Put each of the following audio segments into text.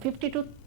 50 to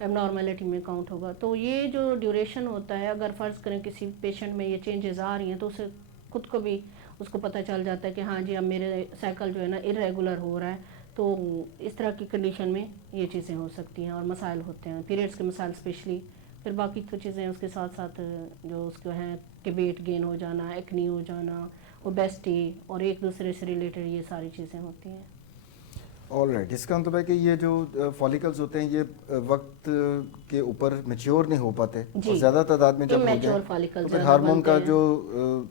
اب normality میں count ہوگا. تو یہ جو ڈیوریشن ہوتا ہے, اگر فرض کریں کسی پیشنٹ میں یہ چینجز آ رہی ہیں تو اسے خود کو بھی اس کو پتہ چل جاتا ہے کہ ہاں جی اب میرے سائیکل جو ہے نا ارریگولر ہو رہا ہے. تو اس طرح کی کنڈیشن میں یہ چیزیں ہو سکتی ہیں اور مسائل ہوتے ہیں, پیریڈز کے مسائل اسپیشلی. پھر باقی تو چیزیں اس کے ساتھ ساتھ جو اس کو ہیں کہ ویٹ گین ہو جانا, ایکنی ہو جانا, اوبیسٹی اور ایک دوسرے سے ریلیٹڈ یہ ساری چیزیں ہوتی ہیں. آل رائٹ, اس کا مطلب ہے کہ یہ جو فالیکلز ہوتے ہیں یہ وقت کے اوپر میچیور نہیں ہو پاتے اور زیادہ تعداد میں جب ہو جائیں تو پھر ہارمون کا جو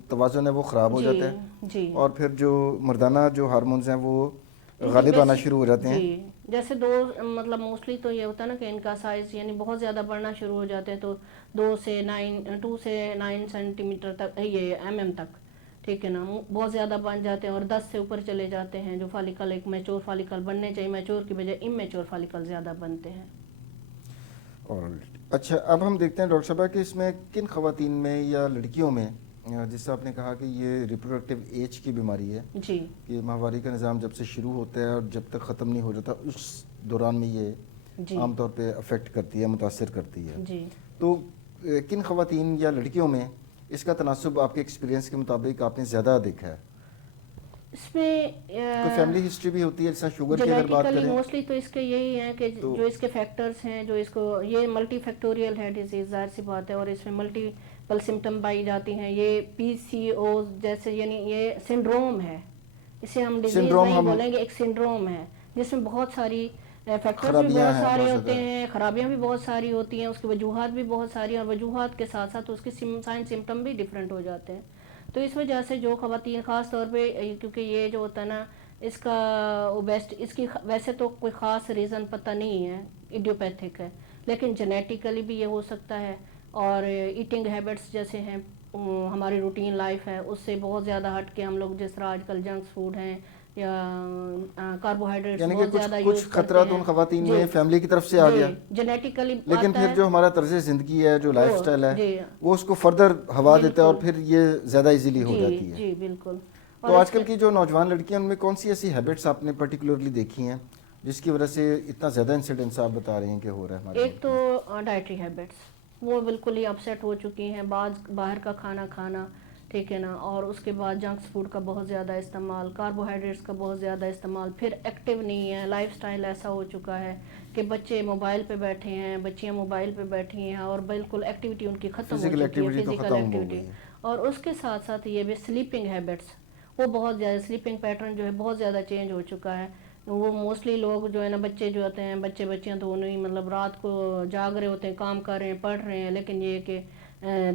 توازن ہے وہ خراب ہو جاتا ہے اور پھر جو مردانہ جو ہارمونز ہیں وہ غالب آنا شروع ہو جاتے ہیں. جی, جیسے دو مطلب موسٹلی تو یہ ہوتا ہے نا کہ ان کا سائز یعنی بہت زیادہ بڑھنا شروع ہو جاتے ہیں, تو 2 سے 9 سینٹی میٹر تک یہ mm تک, ٹھیک ہے نا, بہت زیادہ بن جاتے ہیں اور 10 سے اوپر چلے جاتے ہیں. جو فالیکل ایک میچور فالیکل بننے چاہیے, میچور کی بجائے امیچور فالیکل زیادہ بنتے ہیں. اچھا, اب ہم دیکھتے ہیں ڈاکٹر صاحبہ کہ اس میں کن خواتین میں یا لڑکیوں میں, جس سے آپ نے کہا کہ یہ ریپروڈکٹیو ایج کی بیماری ہے جی, کہ ماہواری کا نظام جب سے شروع ہوتا ہے اور جب تک ختم نہیں ہو جاتا اس دوران میں یہ عام طور پہ افیکٹ کرتی ہے, متاثر کرتی ہے. جی, تو کن خواتین یا لڑکیوں میں اس کا تناسب آپ کے ایکسپیرینس کے مطابق آپ نے زیادہ دیکھا ہے؟ اس میں کوئی فیملی ہسٹری بھی ہوتی ہے, جیسا شوگر کی اگر بات کریں موسٹلی تو اس کے یہی ہیں کہ جو اس کے فیکٹرز ہیں, جو اس کو یہ ملٹی فیکٹوریل ہے ڈیزیز, ظاہر سی بات ہے, اور اس میں ملٹیپل سمٹم پائی جاتی ہیں. یہ PCOS جیسے یعنی یہ سنڈروم ہے, اسے ہم ڈیزیز نہیں بولیں گے, ایک سنڈروم ہے جس میں بہت ساری فیکٹرز بھی بہت سارے ہوتے ہیں, خرابیاں بھی بہت ساری ہوتی ہیں, اس کی وجوہات بھی بہت ساری ہیں, اور وجوہات کے ساتھ ساتھ اس کے سائن سمٹم بھی ڈفرینٹ ہو جاتے ہیں. تو اس وجہ سے جو خواتین خاص طور پہ, کیونکہ یہ جو ہوتا ہے نا اس کا اس کی ویسے تو کوئی خاص ریزن پتہ نہیں ہے, ایڈیوپیتھک ہے, لیکن جینیٹیکلی بھی یہ ہو سکتا ہے, اور ایٹنگ ہیبٹس جیسے ہیں ہماری روٹین لائف ہے اس سے بہت زیادہ ہٹ کے ہم لوگ جس طرح آج کل جنک فوڈ ہیں یا کاربوہائیڈریٹس بہت زیادہ یوز کچھ خطرات ان خواتین میں فیملی کی طرف سے آ گیا, جینیٹیکلی, لیکن پھر جو ہمارا طرز زندگی ہے, جو لائف سٹائل ہے, وہ اس کو فردر ہوا دیتا ہے اور پھر یہ زیادہ ایزیلی ہو جاتی ہے. جی بالکل. تو آج کل کی جو نوجوان لڑکیاں ان میں کون سی ایسی ہیبٹس آپ نے پرٹیکولرلی دیکھی ہیں جس کی وجہ سے اتنا زیادہ انسیڈنس آپ بتا رہے ہیں کہ ہو رہا ہے ہمارے؟ ایک تو ڈائٹری ہیبٹس, وہ بالکل ہی اپسیٹ ہو چکی ہیں, باہر کا کھانا کھانا, ٹھیک ہے نا, اور اس کے بعد جنکس فوڈ کا بہت زیادہ استعمال, کاربوہائیڈریٹس کا بہت زیادہ استعمال, پھر ایکٹیو نہیں ہے, لائف سٹائل ایسا ہو چکا ہے کہ بچے موبائل پہ بیٹھے ہیں, بچیاں موبائل پہ بیٹھی ہیں, اور بالکل ایکٹیویٹی ان کی ختم ہو چکی ہے, فزیکل ایکٹیویٹی. اور اس کے ساتھ ساتھ یہ بھی سلیپنگ ہیبٹس, وہ بہت زیادہ سلیپنگ پیٹرن جو ہے بہت زیادہ چینج ہو چکا ہے. وہ موسٹلی لوگ جو ہے نا, بچے جو ہوتے ہیں, بچیاں تو انہیں مطلب رات کو جاگ رہے ہوتے ہیں, کام کر رہے ہیں, پڑھ رہے ہیں, لیکن یہ کہ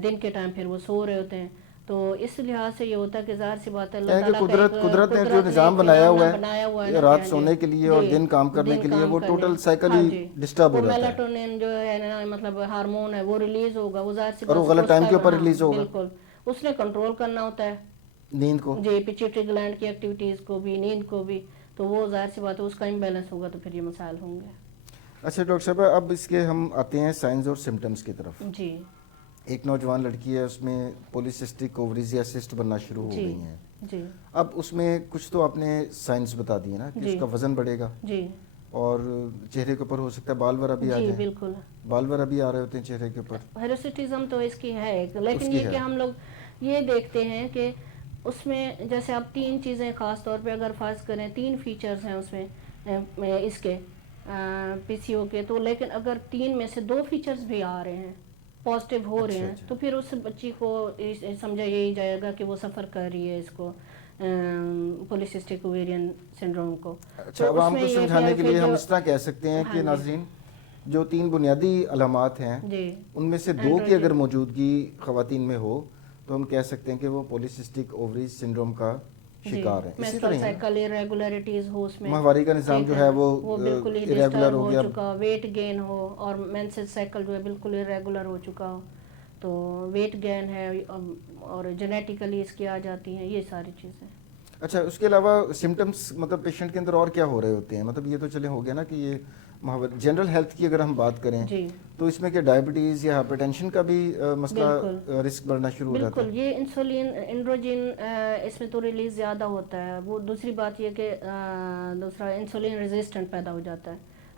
دن کے ٹائم پھر وہ سو رہے ہوتے ہیں. تو اس لحاظ سے یہ ہوتا ہے کہ ظاہر سی بات ہے اللہ تعالیٰ کا قدرت نے جو نظام بنایا ہوا ہے رات سونے کے لیے اور دن کام کرنے کے لیے, وہ ٹوٹل سائیکل ہی ڈسٹرب ہو جاتا ہے. میلاٹونن جو ہے نا مطلب ہارمون ہے وہ ریلیز ہوگا, وہ ظاہر سی اور وہ غلط ٹائم کے اوپر ریلیز ہوگا. بالکل, اس نے کنٹرول کرنا ہوتا ہے نیند کو, جی, پیچیٹری گلینڈ کی ایکٹیویٹیز کو بھی, نیند کو بھی, تو وہ ظاہر سی بات ہے اس کا امبیلنس ہوگا تو پھر یہ مسائل ہوں گے. اچھا ڈاکٹر صاحب, اب اس کے ہم آتے ہیں سائنز اور سمٹمز کی طرف. جی, ایک نوجوان لڑکی ہے, اس میں پولیسسٹک اووریز یا سسٹ بننا شروع ہو گئی ہیں. جی, اب اس میں کچھ تو آپ نے سائنس بتا دی نا کہ اس کا وزن بڑھے گا, جی, اور چہرے کے اوپر ہو سکتا ہے بال وغیرہ بھی آ جائیں. بالکل, بال وغیرہ بھی آ رہے ہوتے ہیں چہرے کے اوپر. ہیروسٹیزم تو اس کی ہے, لیکن یہ کہ ہم لوگ یہ دیکھتے ہیں کہ اس میں جیسے آپ 3 چیزیں خاص طور پہ اگر فرض کریں, 3 فیچرز ہیں اس میں اس کے PCO کے, تو لیکن اگر 3 میں سے 2 فیچرز بھی آ رہے ہیں, پازیٹیو ہو رہے ہیں, تو پھر اس بچی کو سمجھا یہی جائے گا کہ وہ سفر کر رہی ہے اس کو پولیسسٹک اوویرین سنڈروم کو. اچھا, عوام کو سمجھانے کے لیے ہم اس طرح کہہ سکتے ہیں کہ ناظرین, جو 3 بنیادی علامات ہیں ان میں سے 2 کی اگر موجودگی خواتین میں ہو تو ہم کہہ سکتے ہیں کہ وہ پولیسسٹک اووریز سنڈروم کا شکار ہیں. اسی طرح سائیکل ارریگولرٹیز ہو, اس میں ماہواری کا نظام جو ہے وہ بالکل ہی ڈسٹرب ہو چکا, ویٹ گین ہو, اور مینسز سائیکل جو ہے بالکل ارریگولر ہو چکا ہو, تو ویٹ گین ہے, اور جینیٹیکلی اس کی آ جاتی ہیں یہ ساری چیزیں. اچھا, اس کے علاوہ سمٹمز مطلب پیشنٹ کے اندر اور کیا ہو رہے ہوتے ہیں؟ مطلب یہ تو چلے ہو گیا نا کہ یہ جنرل ہیلتھ کی اگر ہم بات کریں تو اس میں کہ ڈائبٹیز یا ہائپر ٹینشن کا بھی مسئلہ رسک بڑھنا شروع ہو جاتا ہے. بالکل, یہ انسولین اینڈروجن اس میں تو ریلیز زیادہ ہوتا ہے. وہ دوسری بات یہ کہ دوسرا انسولین ریزسٹنٹ پیدا ہو جاتا ہے,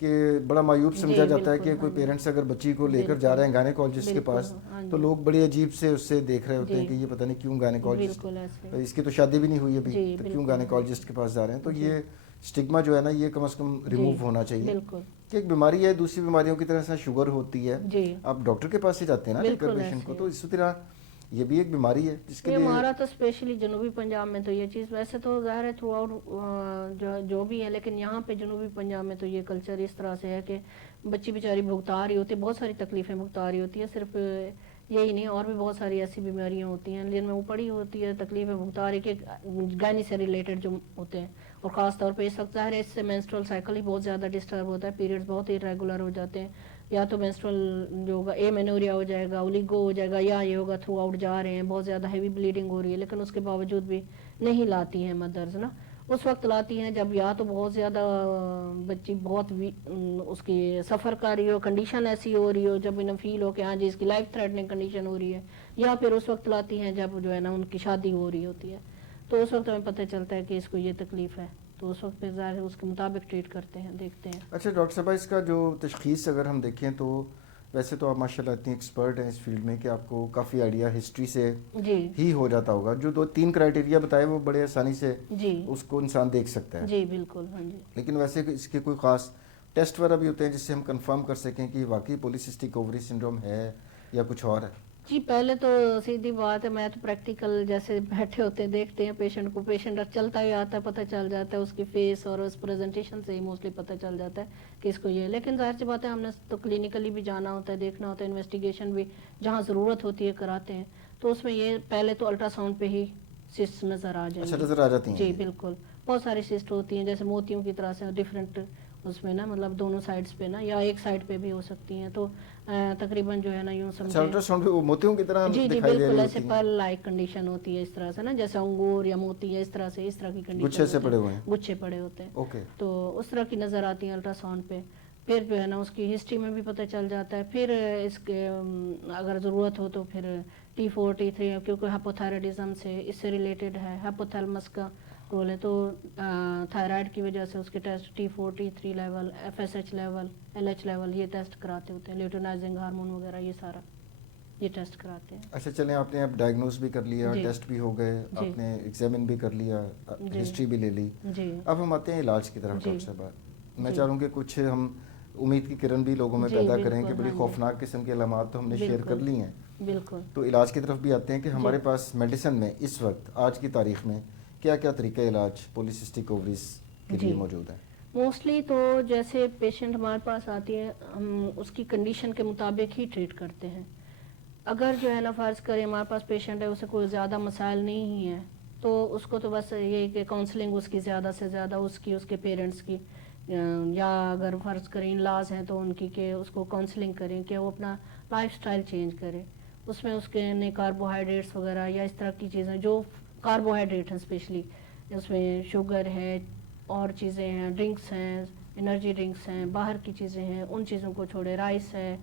کہ بڑا معیوب جی سمجھا جاتا ہے بالکل، کہ ہاں کوئی جی، پیرنٹس اگر بچی کو لے کر بالکل جا رہے ہیں گائنیکالوجسٹ کے بالکل، پاس ہاں تو جی، لوگ بڑی عجیب سے اس سے دیکھ رہے ہوتے ہیں جی کہ یہ پتہ نہیں کیوں گائنیکالوجسٹ، بالکل ایسے، اس کی تو شادی بھی نہیں ہوئی ابھی جی تو کیوں بالکل ہاں گائنیکالوجسٹ کے پاس جا رہے ہیں. تو جی یہ اسٹگما جو ہے نا یہ کم از کم ریموو جی ہونا چاہیے بالکل کہ ایک بیماری ہے دوسری بیماریوں کی طرح سے شوگر ہوتی ہے جی آپ ڈاکٹر کے پاس ہی جاتے ہیں نا لے کر بالکل پیشنٹ کو، ایسے تو اسی طرح یہ بھی ایک بیماری ہے جس کے یہ لیے ہمارا تو اسپیشلی جنوبی پنجاب میں تو یہ چیز ویسے تو ظاہر ہے تھرو آؤٹ جو بھی ہے، لیکن یہاں پہ جنوبی پنجاب میں تو یہ کلچر اس طرح سے ہے کہ بچی بیچاری بھگتا رہی ہوتی ہے، بہت ساری تکلیفیں بھگتا رہی ہوتی ہے، صرف یہی نہیں اور بھی بہت ساری ایسی بیماریاں ہوتی ہیں جن میں وہ پڑی ہوتی ہے تکلیفیں بھگتا رہی کہ گائنی سے ریلیٹڈ جو ہوتے ہیں، اور خاص طور پہ اس وقت ظاہر ہے اس سے مینسٹرول سائیکل ہی بہت زیادہ ڈسٹرب ہوتا ہے، پیریڈز بہت ہی ریگولر ہو جاتے ہیں، یا تو مینسٹرول جو ہوگا اے مینوریا ہو جائے گا، اولیگو ہو جائے گا، یا یہ ہوگا تھرو آؤٹ جا رہے ہیں، بہت زیادہ ہیوی بلیڈنگ ہو رہی ہے، لیکن اس کے باوجود بھی نہیں لاتی ہیں مدرز نا، اس وقت لاتی ہیں جب یا تو بہت زیادہ بچی بہت اس کی سفر کر رہی ہو، کنڈیشن ایسی ہو رہی ہو جب انہیں فیل ہو کہ ہاں جی اس کی لائف تھریٹنگ کنڈیشن ہو رہی ہے، یا پھر اس وقت لاتی ہیں جب جو ہے نا ان کی شادی ہو رہی ہوتی ہے، تو اس وقت ہمیں پتہ چلتا ہے کہ اس کو یہ تکلیف ہے، تو اس وقت پھر ظاہر ہے اس کے مطابق ٹریٹ کرتے ہیں، دیکھتے ہیں. اچھا ڈاکٹر صاحبہ اس کا جو تشخیص اگر ہم دیکھیں تو ویسے تو آپ ماشاء اللہ اتنی ایکسپرٹ ہیں اس فیلڈ میں کہ آپ کو کافی آئیڈیا ہسٹری سے جی ہی ہو جاتا ہوگا، جو 2-3 کرائٹیریا بتائے وہ بڑے آسانی سے جی اس کو انسان دیکھ سکتا ہے، جی بالکل ہاں جی. لیکن ویسے اس کے کوئی خاص ٹیسٹ وغیرہ بھی ہوتے ہیں جس سے ہم کنفرم کر سکیں کہ واقعی پولیسسٹک اووری سنڈروم ہے یا کچھ اور ہے؟ جی پہلے تو سیدھی بات ہے، میں تو پریکٹیکل جیسے بیٹھے ہوتے ہیں دیکھتے ہیں پیشنٹ کو، پیشنٹ چلتا ہی آتا ہے، پتہ چل جاتا ہے اس کی فیس اور اس پریزنٹیشن سے ہی موسٹلی پتہ چل جاتا ہے کہ اس کو یہ، لیکن ظاہر سی بات ہے ہم نے تو کلینکلی بھی جانا ہوتا ہے، دیکھنا ہوتا ہے، انویسٹیگیشن بھی جہاں ضرورت ہوتی ہے کراتے ہیں، تو اس میں یہ پہلے تو الٹرا ساؤنڈ پہ ہی سسٹ نظر آ جائیں اچھا گی. نظر آ جاتی ہیں جی یہ؟ بالکل بہت ساری سسٹ ہوتی ہیں جیسے موتیوں کی طرح سے ڈفرینٹ اس میں نا، مطلب دونوں سائڈس پہ نا، یا ایک سائڈ پہ بھی ہو سکتی ہیں، تو تقریباً جو ہے نا یوں اچھا سمجھیں. الٹرا ساؤنڈ پہ وہ موتیوں کی طرح جی جی دکھائی دے رہی بالکل ایسے ہوتی ہیں؟ پرل لائک کنڈیشن ہوتی ہے اس طرح سے نا، جیسے انگور یا موتی ہے اس طرح سے، اس طرح کی کنڈیشن گچھے سے ہوتے پڑے ہوئے ہیں؟ ہیں، گچھے پڑے ہوتے ہیں، اوکے. تو اس طرح کی نظر آتی ہیں الٹرا ساؤنڈ پہ. پھر جو ہے نا اس کی ہسٹری میں بھی پتہ چل جاتا ہے، پھر اس کے اگر ضرورت ہو تو پھر T4 T3 کیونکہ ہیپوتھائرائڈزم سے اس سے ریلیٹڈ ہے، ہیپوتھیلمس کا رول ہے، تو تھائرائڈ کی وجہ سے اس کے test T4 T3 level, FSH level, LH level یہ ٹیسٹ کراتے ہوتے ہیں، لیوٹینائزنگ ہارمون وغیرہ یہ سارا یہ ٹیسٹ کراتے ہیں. اچھا چلیں آپ نے اب ڈائگنوز بھی کر لیا، جی ٹیسٹ بھی ہو گئے، جی آپ نے ایگزامن بھی کر لیا، جی ہسٹری بھی لے لی، جی اب ہم آتے ہیں علاج کی طرف. جی ڈاکٹر صاحبہ میں جی چاہ رہا ہوں کہ کچھ ہم امید کی کرن بھی لوگوں میں جی پیدا کریں کہ بالکل بڑی ہاں جی خوفناک قسم کے علامات تو ہم نے شیئر کر بالکل لی ہیں، بالکل. تو علاج کی طرف بھی آتے ہیں کہ جی ہمارے پاس میڈیسن میں اس وقت آج کی تاریخ میں کیا کیا طریقہ علاج پولیسسٹک اووریز کے لیے جی موجود ہیں؟ موسٹلی تو جیسے پیشنٹ ہمارے پاس آتی ہے ہم اس کی کنڈیشن کے مطابق ہی ٹریٹ کرتے ہیں. اگر جو ہے نا فرض کریں ہمارے پاس پیشنٹ ہے اسے کوئی زیادہ مسائل نہیں ہی ہیں تو اس کو تو بس یہ کہ کاؤنسلنگ اس کی زیادہ سے زیادہ اس کے پیرنٹس کی، یا اگر فرض کریں لاز ہیں تو ان کی کہ اس کو کاؤنسلنگ کریں کہ وہ اپنا لائف سٹائل چینج کرے، اس میں اس کے نئے کاربوہائیڈریٹس وغیرہ یا اس طرح کی چیزیں جو کاربوہائیڈریٹ ہیں اسپیشلی اس میں شوگر ہے اور چیزیں ہیں، ڈرنکس ہیں، انرجی ڈرنکس ہیں، باہر کی چیزیں ہیں، ان چیزوں کو چھوڑے، رائس ہے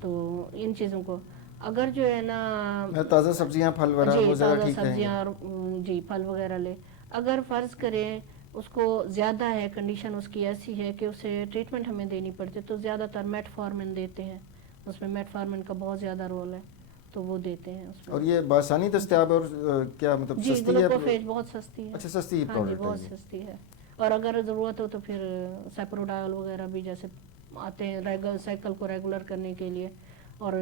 تو ان چیزوں کو اگر جو ہے نا تازہ سبزیاں پھل وغیرہ جی وہ زیادہ تازہ ٹھیک رہیں گے؟ سبزیاں اور جی پھل وغیرہ لے. اگر فرض کریں اس کو زیادہ ہے کنڈیشن اس کی ایسی ہے کہ اسے ٹریٹمنٹ ہمیں دینی پڑتی ہے تو زیادہ تر میٹ فارمن دیتے ہیں، اس میں میٹ فارمن کا بہت زیادہ رول ہے تو وہ دیتے ہیں اس میں. اور یہ بآسانی دستیاب ہے اور کیا مطلب جی سستی ہے؟ گلوکوفیج بہت سستی ہے. اچھا سستی ہاں جی پروڈکٹ ہے بہت یہ؟ سستی ہے، اور اگر ضرورت ہو تو پھر سیپروڈائل وغیرہ بھی جیسے آتے ہیں سائیکل کو ریگولر کرنے کے لیے. اور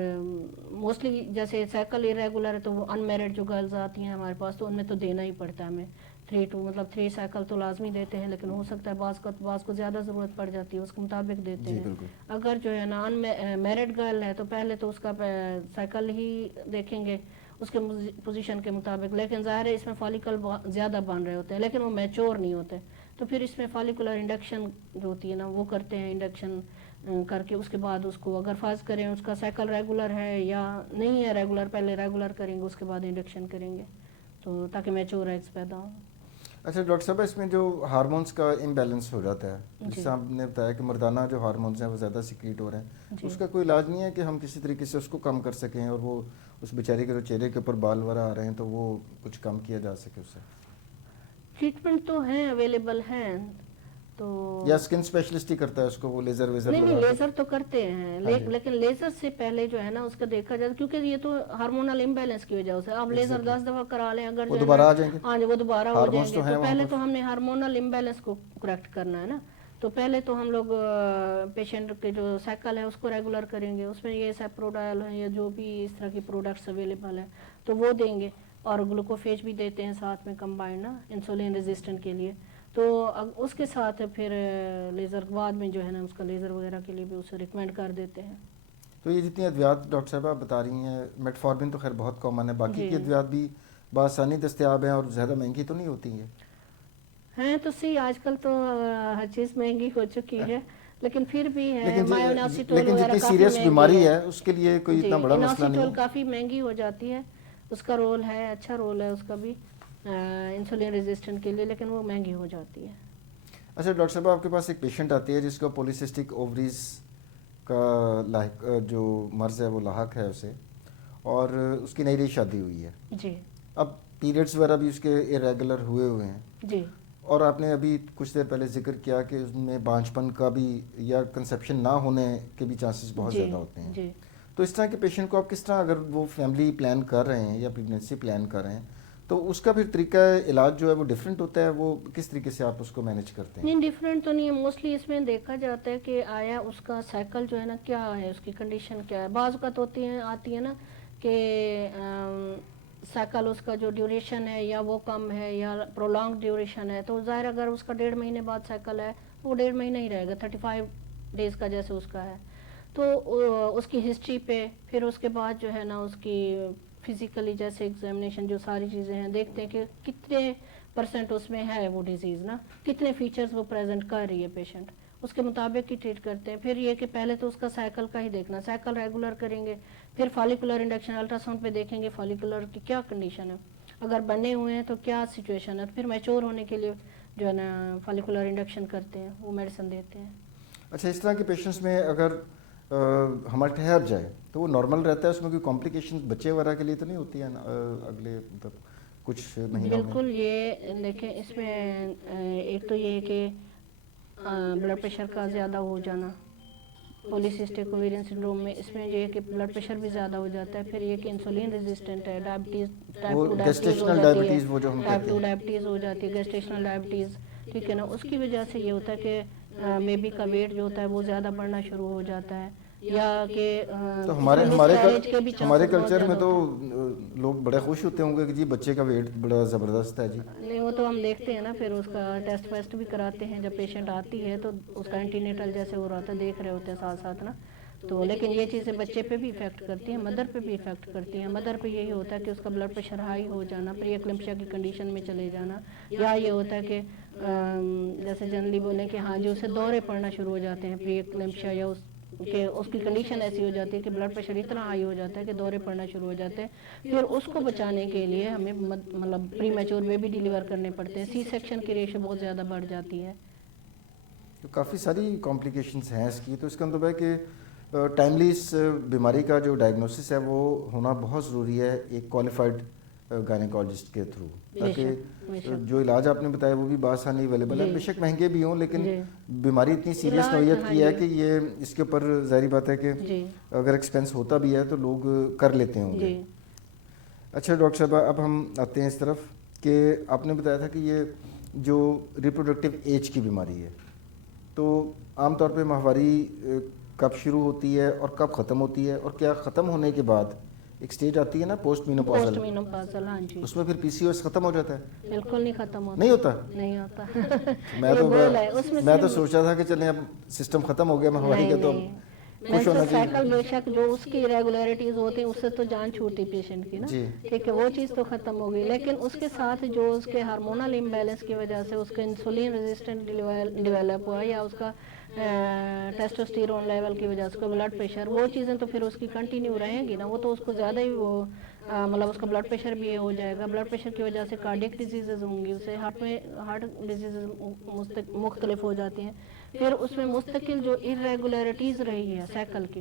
موسٹلی جیسے سائیکل ارریگولر ہے تو وہ ان میرڈ جو گرلز آتی ہیں ہمارے پاس تو ان میں تو دینا ہی پڑتا ہے ہمیں 3 سائیکل تو لازمی دیتے ہیں، لیکن ہو سکتا ہے بعض کو زیادہ ضرورت پڑ جاتی ہے اس کے مطابق دیتے جی ہیں. بالکل. اگر جو ہے نا میرڈ گرل ہے تو پہلے تو اس کا سائیکل ہی دیکھیں گے اس کے پوزیشن کے مطابق، لیکن ظاہر ہے اس میں فالیکل زیادہ بن رہے ہوتے ہیں لیکن وہ میچور نہیں ہوتے، تو پھر اس میں فالیکولر انڈکشن جو ہوتی ہے نا وہ کرتے ہیں، انڈکشن کر کے اس کے بعد اس کو اگر فرض کریں اس کا سائیکل ریگولر ہے یا نہیں ہے ریگولر، پہلے ریگولر کریں گے اس کے بعد انڈکشن کریں گے تو تاکہ میچور ایگز پیدا ہوں. اچھا ڈاکٹر صاحب اس میں جو ہارمونس کا امبیلنس ہو جاتا ہے جی جس سے آپ نے بتایا کہ مردانہ جو ہارمونس ہیں وہ زیادہ سیکریٹ ہو رہے ہیں، جی اس کا کوئی علاج نہیں ہے کہ ہم کسی طریقے سے اس کو کم کر سکیں اور وہ اس بیچاری کے جو چہرے کے اوپر بال وغیرہ آ رہے ہیں تو وہ کچھ کم کیا جا سکے اس سے؟ ٹریٹمنٹ تو ہیں اویلیبل ہیں، تو تو یا اسکن اسپیشلسٹ ہی کرتا ہے اس کو, وہ لیزر ویزر نہیں لگا کے؟ لیزر تو کرتے ہیں لیکن لیزر سے پہلے جو ہے نا اس کا دیکھا جائے, کیونکہ یہ تو ہارمونل امبیلنس کی وجہ سے, آپ لیزر 10 دفعہ کرا لیں اگر وہ جو دوبارہ ہے آ جائیں گے, ہاں وہ دوبارہ ہو ہارمونس جائیں گے, تو ہیں تو وہاں پہلے پر. تو ہم نے ہارمونل امبیلنس کو کریکٹ کرنا ہے نا. تو پہلے تو ہم لوگ پیشنٹ کے جو سائیکل ہے اس کو ریگولر کریں گے, اس میں یہ سیپروڈائل ہے یا جو بھی اس طرح کی پروڈکٹس اویلیبل ہیں تو وہ دیں گے, اور گلوکوفیج بھی دیتے ہیں ساتھ میں کمبائنڈ نا انسولین ریزسٹنٹ کے لیے. تو اس کے ساتھ پھر لیزر بعد میں جو ہے نا اس کا لیزر وغیرہ کے لیے بھی اسے ریکمینڈ کر دیتے ہیں. تو یہ جتنی ادویات ڈاکٹر صاحب آپ بتا رہی ہیں, میٹفارمن تو خیر بہت کامن ہے, باقی جی کی ادویات بھی بآسانی دستیاب ہیں اور زیادہ مہنگی تو نہیں ہوتی ہیں؟ ہیں تو صحیح, آج کل تو ہر چیز مہنگی ہو چکی ہے, لیکن پھر بھی ہے مایوناسیٹول لیکن وغیرہ جتنی کافی سیریس مہنگی بیماری ہے. ہے اس کے لیے کوئی جی اتنا بڑا مسئلہ نہیں اناسیٹول ہے. کافی مہنگی ہو جاتی ہے, اس کا رول ہے, اچھا رول ہے اس کا بھی انسولین ریزسٹنٹ کے لیے, لیکن وہ مہنگی ہو جاتی ہے. اچھا ڈاکٹر صاحب, آپ کے پاس ایک پیشنٹ آتی ہے جس کو پولیسسٹک اووریز کا لاحق جو مرض ہے وہ لاحق ہے اسے, اور اس کی نئی نئی شادی ہوئی ہے. جی اب پیریڈس وغیرہ بھی اس کے ارریگولر ہوئے ہیں, جی اور آپ نے ابھی کچھ دیر پہلے ذکر کیا کہ اس میں بانجھپن کا بھی یا کنسیپشن نہ ہونے کے بھی چانسز بہت جی زیادہ ہوتے ہیں. جی تو اس طرح کے پیشنٹ کو آپ کس طرح, اگر وہ فیملی پلان کر رہے ہیں یا پریگنینسی پلان کر رہے ہیں, تو اس کا پھر طریقہ علاج جو ہے وہ ڈیفرنٹ ہوتا ہے, وہ کس طریقے سے آپ اس کو مینیج کرتے ہیں؟ نہیں ڈفرینٹ تو نہیں ہے, موسٹلی اس میں دیکھا جاتا ہے کہ آیا اس کا سائیکل جو ہے نا کیا ہے, اس کی کنڈیشن کیا ہے. بعض اوقات آتی ہے نا کہ سائیکل اس کا جو ڈیوریشن ہے یا وہ کم ہے یا پرولونگ ڈیوریشن ہے, تو ظاہر اگر اس کا 1.5 مہینے بعد سائیکل ہے وہ 1.5 مہینہ ہی رہے گا, 35 ڈیز کا جیسے اس کا ہے. تو اس کی ہسٹری پہ پھر اس کے بعد جو ہے نا اس کی فزیکلی جیسے ایگزامینیشن جو ساری چیزیں ہیں, دیکھتے ہیں کہ کتنے % اس میں ہے وہ ڈیزیز نا, کتنے فیچرز وہ پریزنٹ کر رہی ہے پیشنٹ, اس کے مطابق ہی ٹریٹ کرتے ہیں. پھر یہ کہ پہلے تو اس کا سائیکل کا ہی دیکھنا, سائیکل ریگولر کریں گے, پھر فالیکولر انڈکشن الٹرا ساؤنڈ پہ دیکھیں گے فالیکولر کی کیا کنڈیشن ہے, اگر بنے ہوئے ہیں تو کیا سچویشن ہے, پھر میچور ہونے کے لیے جو ہے نا فالیکولر انڈکشن کرتے ہیں, وہ میڈیسن دیتے ہیں. اچھا, اس طرح کے پیشنٹس میں اگر حمل ٹھہر جائے تو وہ نارمل رہتا ہے, اس میں کوئی کمپلیکیشن بچے وغیرہ کے لیے تو نہیں ہوتی ہیں اگلے مطلب کچھ مہینوں میں؟ بالکل, یہ دیکھیں اس میں ایک تو یہ ہے کہ بلڈ پریشر کا زیادہ ہو جانا, پولیسسٹک اوویرین سنڈروم میں اس میں یہ ہے کہ بلڈ پریشر بھی زیادہ ہو جاتا ہے. پھر یہ کہ انسولین ریزسٹنٹ ہے, ڈائبٹیز ٹائپ 2 ڈائبٹیز ہو گیسٹیشنل جاتی ہے, ڈائبٹیز وہ جو ہم ٹائپ کہتے 2 ہیں. ڈائبٹیز ہو جاتی ہے, گیسٹیشنل ڈائبٹیز, ٹھیک ہے نا. اس کی وجہ سے یہ ہوتا ہے کہ بیبی کا ویٹ جو ہوتا ہے وہ زیادہ بڑھنا شروع ہو جاتا ہے, یا کہ تو ہمارے کلچر میں تو لوگ بڑے خوش ہوتے ہوں گے کہ جی بچے کا ویٹ بڑا زبردست ہے جی. نہیں وہ تو ہم دیکھتے ہیں نا, پھر اس کا ٹیسٹ ویسٹ بھی کراتے ہیں جب پیشنٹ آتی ہے, تو اس کا اینٹی-نیٹل جیسے ہو رہا تھا دیکھ رہے ہوتے ہیں ساتھ ساتھ نا. تو لیکن یہ چیزیں بچے پہ بھی افیکٹ کرتی ہیں, مدر پہ بھی افیکٹ کرتی ہیں. مدر پہ یہی ہوتا ہے کہ اس کا بلڈ پریشر ہائی ہو جانا, پری ایکلمپشیا کی کنڈیشن میں چلے جانا, یا یہ ہوتا ہے کہ جیسے جنرلی بولیں کہ ہاں جو اسے دورے پڑنا شروع ہو جاتے ہیں, پری ایکلمپشیا, یا اس کی کنڈیشن ایسی ہو جاتی ہے کہ بلڈ پریشر اتنا ہائی ہو جاتا ہے کہ دورے پڑنا شروع ہو جاتے ہیں. پھر اس کو بچانے کے لیے ہمیں مطلب پری میچور بیبی ڈیلیور کرنے پڑتے ہیں, سی سیکشن کی ریشو بہت زیادہ بڑھ جاتی ہے. تو کافی ساری کمپلیکیشنس ہیں اس کی, تو اس کا مطلب ہے کہ ٹائملی اس بیماری کا جو ڈائگنوسس ہے وہ ہونا بہت ضروری ہے ایک کوالیفائڈ گائنیکالوجسٹ کے تھرو, تاکہ جو علاج آپ نے بتایا وہ بھی بآسانی اویلیبل ہے. بے شک مہنگے بھی ہوں, لیکن بیماری اتنی سیریس نوعیت کی ہے کہ یہ اس کے اوپر ظاہری بات ہے کہ اگر ایکسپینس ہوتا بھی ہے تو لوگ کر لیتے ہوں گے. اچھا ڈاکٹر صاحب, اب ہم آتے ہیں اس طرف کہ آپ نے بتایا تھا کہ یہ جو ریپروڈکٹیو ایج کی بیماری ہے, تو عام طور پہ ماہواری کب شروع ہوتی ہے اور کب ختم ہوتی ہے, اور کیا ختم ہونے کے بعد ایک سٹیج آتی ہے نا پوسٹ مینوپازل, ہاں جی, اس میں پھر پی سی او ایس ختم ہو جاتا ہے؟ بالکل نہیں ختم ہوتا. نہیں ہوتا؟ نہیں ہوتا. میں تو سوچا تھا کہ چلیں اب سسٹم ختم ہو گیا ماہواری کا, تو اب خوش ہونا چاہیے. سائیکل بے شک جو اس کی ریگولیرٹیز ہوتی ہیں اس سے تو جان چھوٹی پیشنٹ کی نا, ٹھیک ہے, وہ چیز تو ختم ہو گئی, لیکن اس کے ساتھ جو اس کے ہارمونل امبیلنس کی وجہ سے اس کا انسولین ریزسٹنٹ ڈیولپ ہوا, یا اس کا ٹیسٹوسٹیرون لیول کی وجہ سے اس کا بلڈ پریشر, وہ چیزیں تو پھر اس کی کنٹینیو رہیں گی نا, وہ تو اس کو زیادہ ہی وہ مطلب اس کا بلڈ پریشر بھی ہو جائے گا. بلڈ پریشر کی وجہ سے کارڈیک ڈیزیزز ہوں گی, اسے ہارٹ ڈیزیزز مختلف ہو جاتی ہیں. پھر اس میں مستقل جو ارریگولیرٹیز رہی ہے سائیکل کی,